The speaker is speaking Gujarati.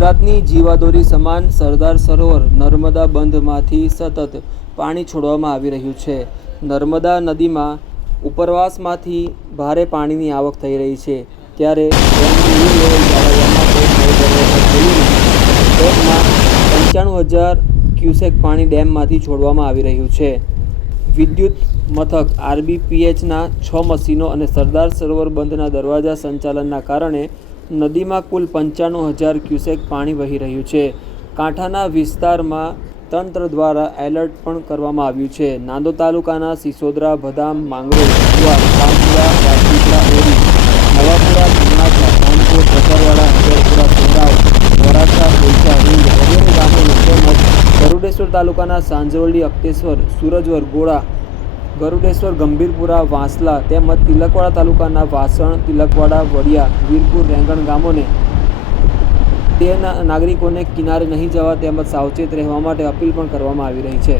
ગુજરાતની જીવાદોરી સમાન સરદાર સરોવર નર્મદા બંધમાંથી સતત પાણી છોડવામાં આવી રહ્યું છે. નર્મદા નદીમાં ઉપરવાસમાંથી ભારે પાણીની આવક થઈ રહી છે. ત્યારે પંચાણું હજાર ક્યુસેક પાણી ડેમમાંથી છોડવામાં આવી રહ્યું છે. વિદ્યુત મથક આરબીપીએચના છ મશીનો અને સરદાર સરોવર બંધના દરવાજા સંચાલનના કારણે નદીમાં કુલ પંચાણું હજાર ક્યુસેક પાણી વહી રહ્યું છે. કાંઠાના વિસ્તારમાં તંત્ર દ્વારા એલર્ટ પણ કરવામાં આવ્યું છે. નાંદો તાલુકાના સિસોદરા ભદામ માંગરોળ કુવા રામપુરા રાજપીપળા, ઓરી, નવાપુરા ગામોને તેમજ ગરુડેશ્વર તાલુકાના સાંજરોલી અક્તેશ્વર, સૂરજવર, ગોળા ગરુડેશ્વર, ગંભીરપુરા, વાંસલા તેમજ તિલકવાડા તાલુકાના વાસણ, તિલકવાડા, વડિયા, વીરપુર, રેંગણ ગામોને તેના નાગરિકોને કિનારે નહીં જવા તેમજ સાવચેત રહેવા માટે અપીલ પણ કરવામાં આવી રહી છે.